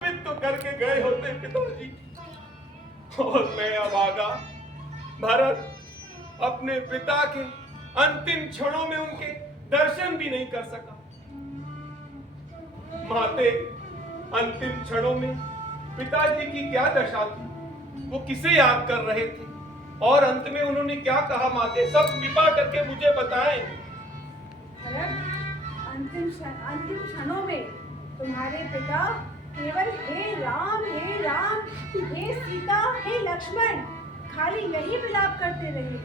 तो करके गए होते पिताजी, और मैं अभागा भरत अपने पिता के अंतिम क्षणों में उनके दर्शन भी नहीं कर सका। माते, अंतिम क्षणों में पिताजी की क्या दशा थी, वो किसे याद कर रहे थे और अंत में उन्होंने क्या कहा? माते, सब कृपा करके मुझे बताएं। अंतिम क्षणों में तुम्हारे पिता केवल हे राम, हे सीता, हे लक्ष्मण खाली यही विलाप करते रहे।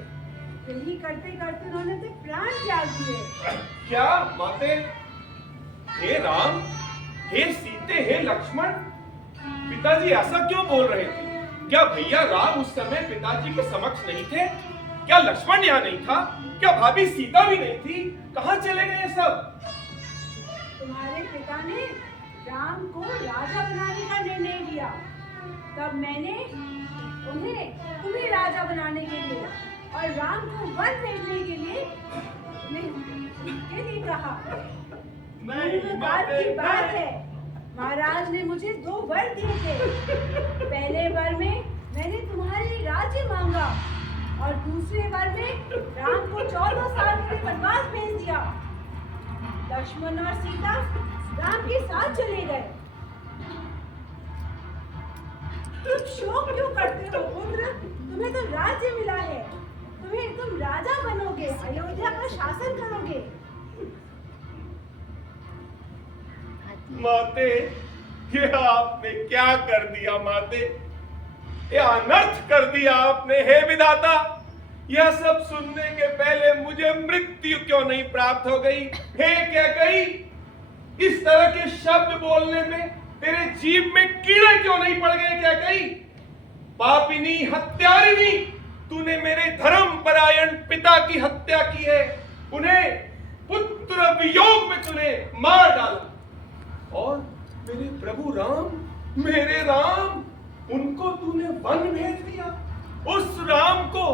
यही करते करते उन्होंने तो प्राण त्याग दिए। क्या माते? हे राम, हे सीते, हे लक्ष्मण, पिताजी ऐसा क्यों बोल रहे थे? क्या भैया राम उस समय पिताजी के समक्ष नहीं थे? क्या लक्ष्मण यहाँ नहीं था? क्या भाभी सीता भी नहीं थी? कहाँ चले गए सब? तुम्हारे पिता ने राम को राजा बनाने का निर्णय लिया, तब मैंने तुम्हें राजा बनाने के लिए और राम को वन भेजने के लिए कहा। की बात है, महाराज ने मुझे 2 वर दिए थे। पहले वर में मैंने तुम्हारे राज्य मांगा और दूसरे वर में राम को 14 साल के वनवास भेज दिया। लक्ष्मण और सीता राम के साथ चले गए। तुम शोक क्यों करते हो पुत्र? तुम्हें तो राज्य मिला है, तुम राजा बनोगे, अयोध्या का शासन करोगे। माते, ये आपने क्या कर दिया माते? ये अनर्थ कर दिया आपने। हे विधाता, यह सब सुनने के पहले मुझे मृत्यु क्यों नहीं प्राप्त हो गई? हे कैकेयी, इस तरह के शब्द बोलने में तेरे जीभ में कीड़े क्यों नहीं पड़ गए? कैकेयी, पापिनी, हत्यारिणी, तूने मेरे धर्म परायण पिता की हत्या की है। उन्हें पुत्र वियोग में तूने मार डाला और मेरे प्रभु राम, मेरे राम, उनको तूने वन भेज दिया। उस राम को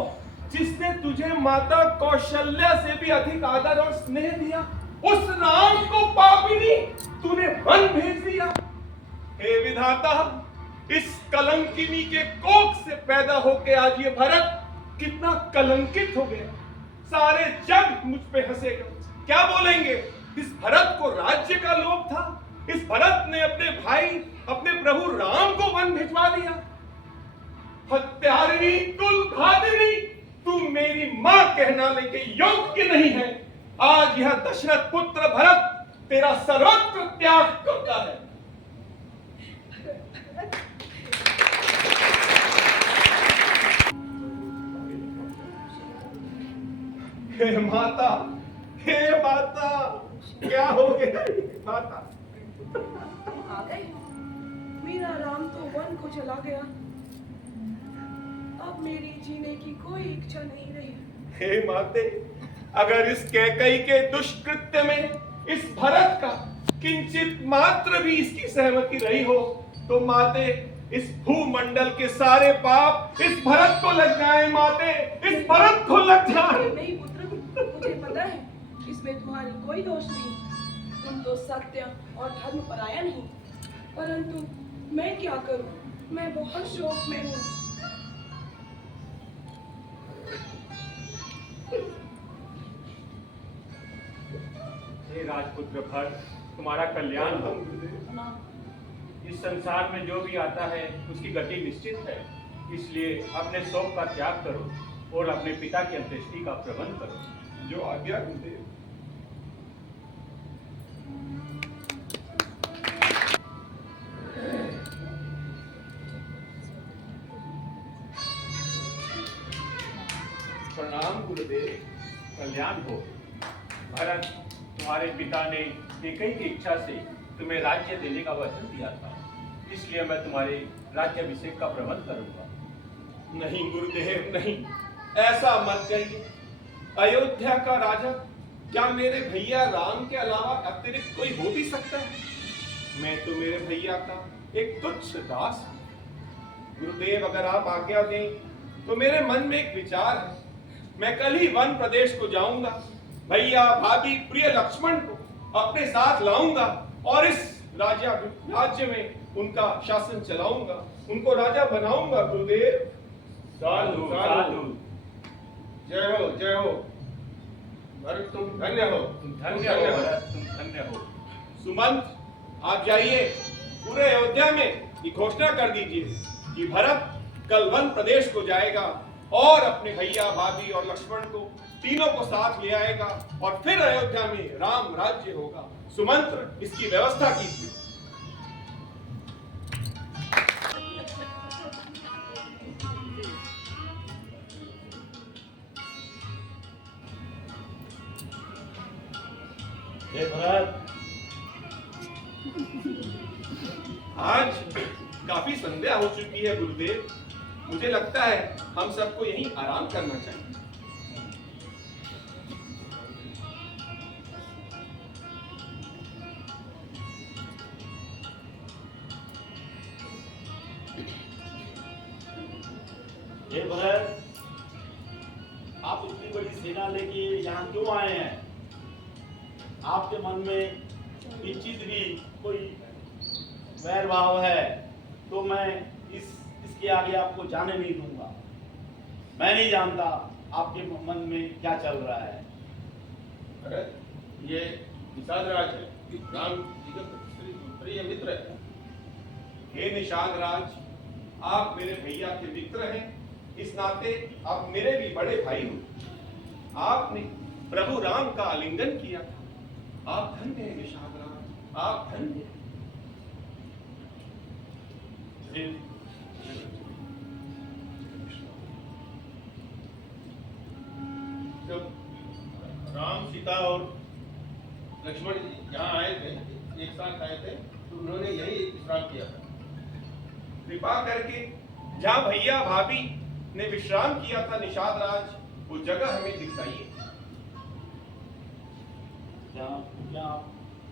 जिसने तुझे माता कौशल्या से भी अधिक आदर और स्नेह दिया, उस राम को पापिनी तूने वन भेज दिया। हे विधाता, इस कलंकिनी के कोख से पैदा होके आज ये भरत कितना कलंकित हो गया। सारे जग मुझ पे हंसेगा। क्या बोलेंगे? इस भरत को राज्य का लोभ था। इस भरत ने अपने भाई, अपने प्रभु राम को वन भिजवा दिया। हत्यारिणी, तुलघातिनी, तू मेरी मां कहलाने के योग्य नहीं है। आज यह दशरथ पुत्र भरत तेरा सर्वत्र त्याग करता है। हे माता, हे माता, क्या हो गया माता? आ गए? मेरा राम तो वन को चला गया। अब मेरी जीने की कोई इच्छा नहीं रही। हे माते, अगर इस कैकेयी के दुष्कृत्य में इस भरत का किंचित मात्र भी इसकी सहमति रही हो, तो माते, इस भूमंडल के सारे पाप इस भरत को लग जाए। माते, इस भरत को लग जाए। नहीं पुत्र, मुझे पता है इसमें तुम्हारी कोई दोष नहीं। तुम तो सत्य और धर्म परायण हो, परंतु मैं क्या करूं? मैं बहुत शोक में हूं। हे राजपुत्र भरत, तुम्हारा कल्याण हो। इस संसार में जो भी आता है उसकी गति निश्चित है, इसलिए अपने शोक का त्याग करो और अपने पिता की अंत्येष्टि का प्रबंध करो। जो आज्ञा गुरुदेव। प्रणाम गुरुदेव। कल्याण हो। भरत, तुम्हारे पिता ने कैकेयी की इच्छा से तुम्हें राज्य देने का वचन दिया था, इसलिए मैं तुम्हारे राज्याभिषेक का प्रबंध करूंगा। नहीं गुरुदेव, नहीं, ऐसा मत कहिए। अयोध्या का राजा क्या मेरे भैया राम के अलावा अतिरिक्त कोई हो भी सकता है? मैं तो मेरे भैया का एक तुच्छ दास हूं। गुरुदेव, अगर आप आज्ञा दें तो मेरे मन में एक विचार है। मैं कल ही वन प्रदेश को जाऊंगा, भैया, भाभी, प्रिय लक्ष्मण को अपने साथ लाऊंगा और इस राज्य में उनका शासन चलाऊंगा, उनको राजा बनाऊंगा गुरुदेव। साधु साधु। जय हो जय हो। भरत तुम धन्य हो, तुम धन्य हो भरत, तुम धन्य हो। सुमंत आप जाइए, पूरे अयोध्या में ये घोषणा कर दीजिए कि भरत कल वन प्रदेश को जाएगा और अपने भैया भाभी और लक्ष्मण को तीनों को साथ ले आएगा और फिर अयोध्या में राम राज्य होगा। सुमंत्र इसकी व्यवस्था कीजिए। हे भरत, आज काफी संध्या हो चुकी है गुरुदेव, मुझे लगता है हम सबको यहीं आराम करना चाहिए। हे भरत, आप इतनी बड़ी सेना लेके यहाँ क्यों आए हैं? आपके मन में किंचित भी कोई वैर भाव है तो मैं इसके आगे आपको जाने नहीं दूंगा। मैं नहीं जानता आपके मन में क्या चल रहा है। भरत, ये निषाद राज है, राम जी का प्रिय मित्र है। हे निषाद राज, आप मेरे भैया के मित्र हैं, इस नाते आप मेरे भी बड़े भाई हो। आपने प्रभु राम का आलिंगन किया था, आप धन्य हैं निषाद राज, आप धन्य। जब राम सीता और लक्ष्मण जी यहाँ आए थे, एक साथ आए थे, तो उन्होंने यही विश्राम किया था। कृपा करके जहाँ भैया भाभी ने विश्राम किया था निषाद राज, वो जगह हमें दिखाइए। क्या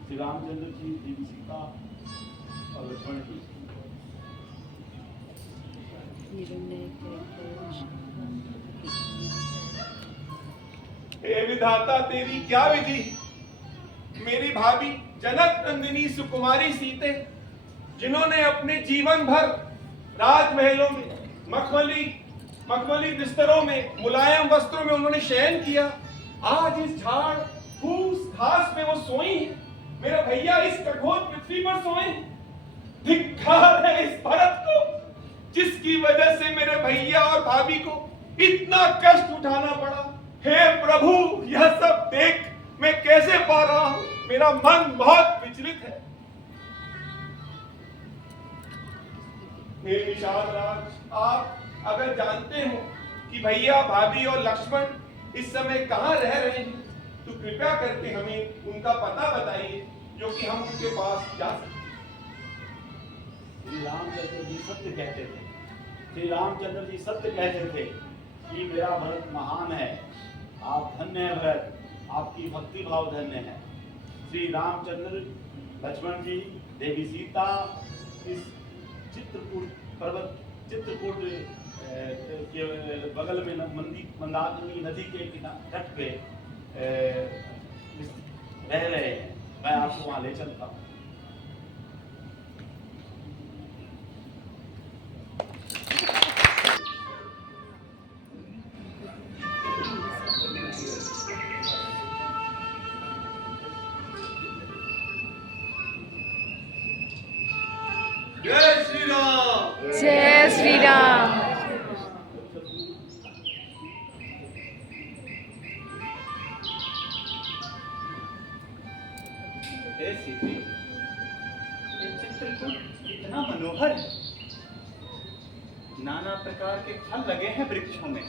श्री रामचंद्र जी, देवी सीता और लक्ष्मण जी हे विधाता, तेरी क्या विधि। मेरी भाभी जनक नंदिनी सुकुमारी सीते, जिन्होंने अपने जीवन भर राजमहलों में मखमली बिस्तरों में, मुलायम वस्त्रों में उन्होंने शयन किया, आज इस झाड़ फूस घास में वो सोई है। मेरा भैया इस कठोर पृथ्वी पर सोए हैं। धिक्कार है इस भरत को, जिसकी वजह से मेरे भैया और भाभी को इतना कष्ट उठाना पड़ा। हे प्रभु, यह सब देख मैं कैसे पा रहा हूं, मेरा मन बहुत विचलित है। हे निषाद राज, आप अगर जानते हो कि भैया भाभी और लक्ष्मण इस समय कहाँ रह रहे हैं, तो कृपया करके हमें उनका पता बताइए, जो कि हम उनके पास जा सकें। श्री रामचंद्र जी सत्य कहते थे, श्री रामचंद्र जी सत्य कहते थे कि मेरा भरत महान है। आप धन्य है भरत, आपकी भक्ति भाव धन्य है। श्री रामचंद्र, लक्ष्मण जी, देवी सीता इस चित्रकूट पर्वत, चित्रकूट के बगल में मंदाकिनी नदी के तट पे रह रहे हैं। मैं आपको वहां ले चलता हूँ। जय श्री राम। जय श्री राम। हे सीते, ये चित्रकूट कितना मनोहर है। नाना प्रकार के फल लगे हैं वृक्षों में,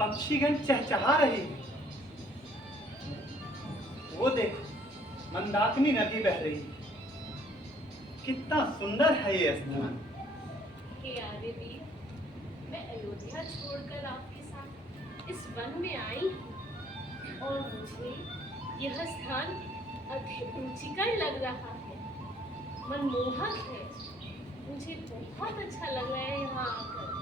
पक्षीगण चहचहा रहे हैं। वो देखो, मंदाकिनी नदी बह रही है। कितना सुंदर है ये स्थान। हे आदिवीर, मैं अयोध्या छोड़कर आपके साथ इस वन में आई हूँ और मुझे यह स्थान अति रुचिकर लग रहा है, मनमोहक है। मुझे बहुत अच्छा लग रहा है यहाँ आकर।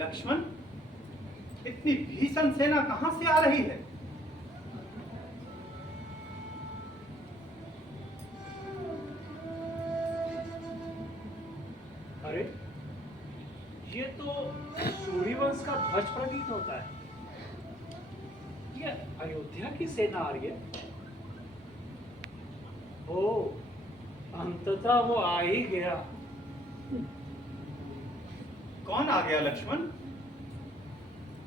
लक्ष्मण, इतनी भीषण सेना कहां से आ रही है? अरे, ये तो सूर्यवंश का ध्वज प्रतीत होता है। ये अयोध्या की सेना आ रही है। ओ, अंततः वो आ ही गया। कौन आ गया लक्ष्मण?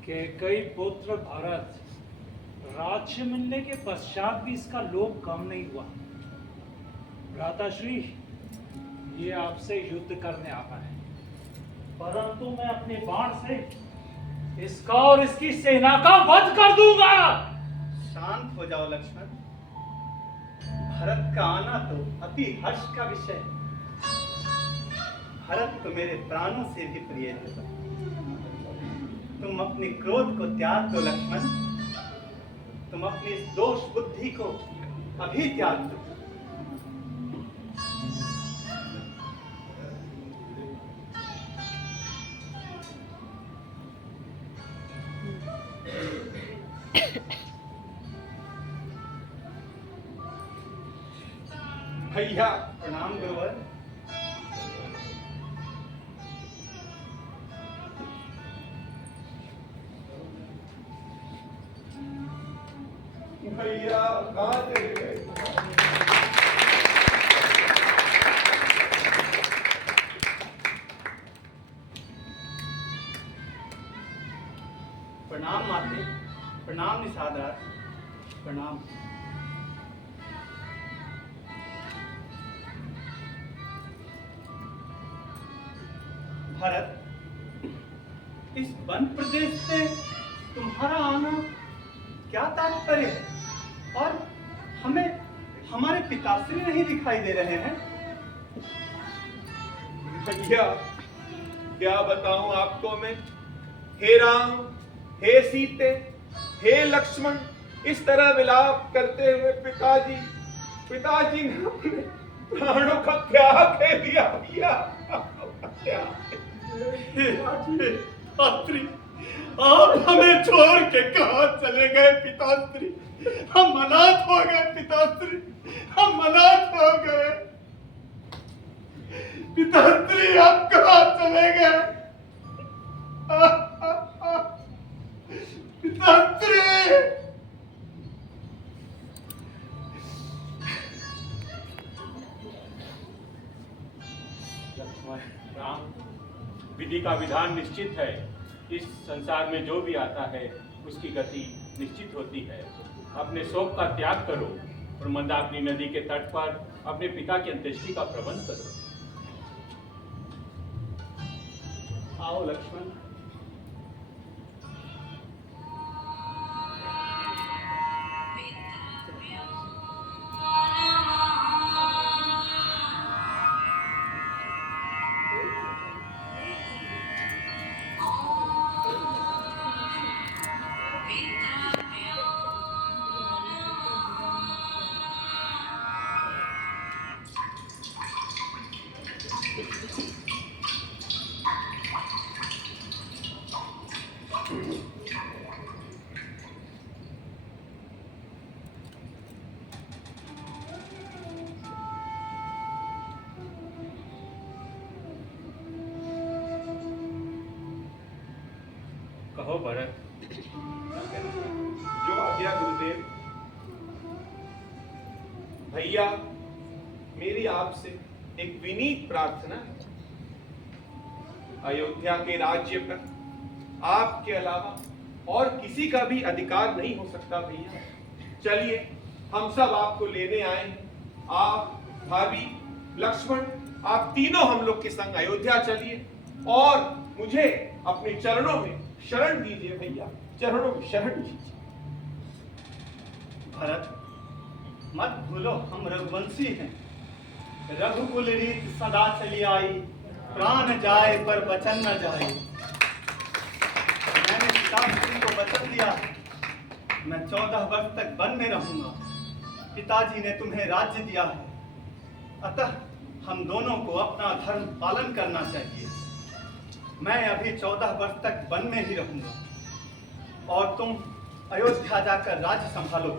कैकेयी पुत्र भरत। राज्य मिलने के पश्चात भी इसका लोभ कम नहीं हुआ। भ्राताश्री, ये आपसे युद्ध करने आता है, परंतु मैं अपने बाण से इसका और इसकी सेना का वध कर दूंगा। शांत हो जाओ लक्ष्मण। भरत का आना तो अति हर्ष का विषय है। भरत तो मेरे प्राणों से भी प्रिय है। तुम अपने क्रोध को त्याग दो लक्ष्मण। तुम अपनी इस दोष बुद्धि को अभी त्याग दो। भैया प्रणाम गुरुवर। भैया कहाँ चले गए? प्रणाम माते, प्रणाम निषादार, प्रणाम। भरत, इस वन प्रदेश से तुम्हारा आना क्या तात्पर्य है? और हमें हमारे पिताश्री नहीं दिखाई दे रहे हैं। भैया क्या बताऊं आपको मैं। हे राम, हे सीते, हे लक्ष्मण, इस तरह विलाप करते हुए पिताजी ने अपने प्राणों का त्याग कर दिया भैया। पिताश्री, आप हमें छोड़ के कहां चले गए पिताश्री? हम अनाथ हो गए पिताश्री, हम अनाथ हो गए पिताश्री। आप कहां चले गए पिताश्री? राम, विधि का विधान निश्चित है। इस संसार में जो भी आता है उसकी गति निश्चित होती है। अपने शोक का त्याग करो और मंदाकिनी नदी के तट पर अपने पिता की अंत्येष्टि का प्रबंध करो। आओ लक्ष्मण। कहो भरत। जो आज्ञा गुरुदेव। भैया, मेरी आपसे एक विनीत प्रार्थना है। अयोध्या के राज्य पर आपके अलावा और किसी का भी अधिकार नहीं हो सकता भैया। चलिए, हम सब आपको लेने आए हैं। आप, भाभी, लक्ष्मण, आप तीनों हम लोग के संग अयोध्या चलिए और मुझे अपने चरणों में शरण दीजिए भैया, चरणों में शरण दीजिए। भरत, मत भूलो हम रघुवंशी हैं। रघुकुल रीत सदा चली आई, प्राण जाए पर वचन न जाए। मैंने पिताश्री को वचन दिया, मैं 14 वर्ष तक वन में रहूंगा। पिताजी ने तुम्हें राज्य दिया है, अतः हम दोनों को अपना धर्म पालन करना चाहिए। मैं अभी 14 वर्ष तक वन में ही रहूंगा और तुम अयोध्या जाकर राज्य संभालो।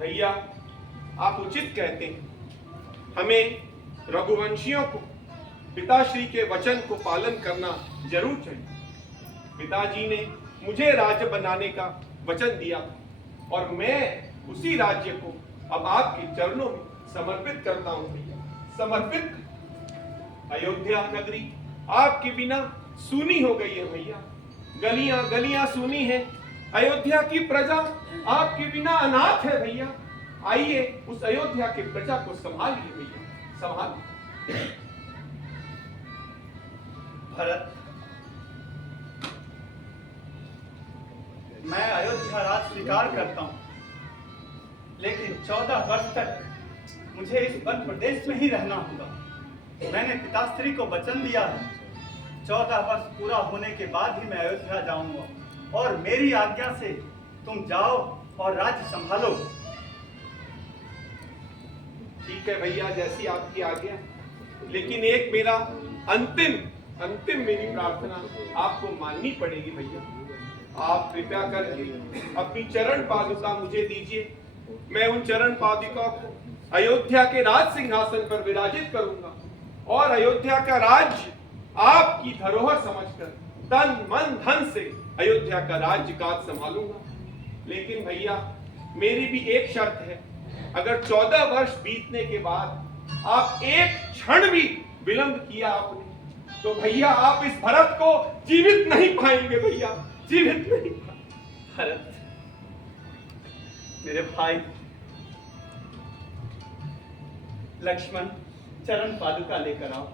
भैया, आप उचित कहते हैं। हमें रघुवंशियों को पिताश्री के वचन को पालन करना जरूर चाहिए। पिताजी ने मुझे राज्य बनाने का वचन दिया था और मैं उसी राज्य को अब आपके चरणों में समर्पित करता हूं भैया, समर्पित। अयोध्या नगरी आपके बिना सूनी हो गई है भैया, गलियां गलियां सूनी है। अयोध्या की प्रजा आपके बिना अनाथ है भैया। आइए उस अयोध्या की प्रजा को संभालिए भैया, संभालिए। भरत, मैं अयोध्या राज स्वीकार करता हूं, लेकिन 14 वर्ष तक मुझे इस वन प्रदेश में ही रहना होगा। मैंने पिताश्री को वचन दिया है, 14 वर्ष पूरा होने के बाद ही मैं अयोध्या जाऊंगा और मेरी आज्ञा से तुम जाओ और राज्य संभालो। ठीक है भैया, जैसी आपकी आज्ञा। लेकिन एक मेरा अंतिम मेरी प्रार्थना आपको माननी पड़ेगी भैया। आप कृपया करके अपनी चरण पादुका मुझे दीजिए। मैं उन चरण पादुका को अयोध्या के राज सिंहासन पर विराजित करूंगा और अयोध्या का राज्य आपकी धरोहर समझकर तन मन धन से अयोध्या का राज्य काज संभालूंगा। लेकिन भैया, मेरी भी एक शर्त है। अगर 14 वर्ष बीतने के बाद आप एक क्षण भी विलंब किया आपने, तो भैया आप इस भरत को जीवित नहीं पाएंगे भैया, जीवित नहीं पाएंगे। भरत, मेरे भाई लक्ष्मण, चरण पादुका लेकर आओ।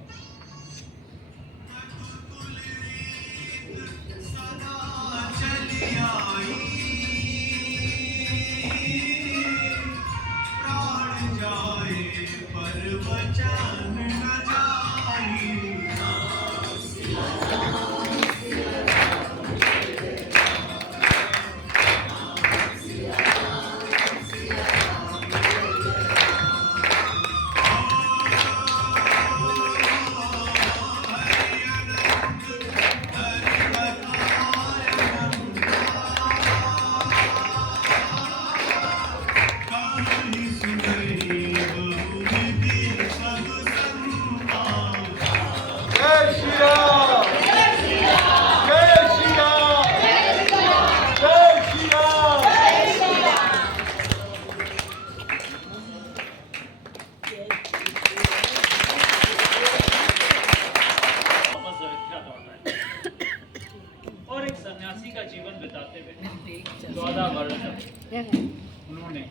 उन्होंने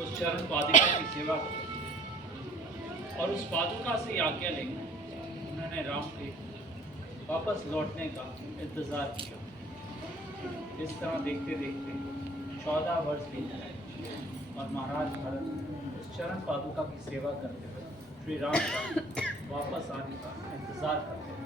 उस चरण पादुका की सेवा की और उस पादुका से आज्ञा लेकर उन्होंने राम के वापस लौटने का इंतजार किया। इस तरह देखते देखते 14 वर्ष बीत गए और महाराज भरत उस चरण पादुका की सेवा करते हुए श्री राम का वापस आने का इंतजार करते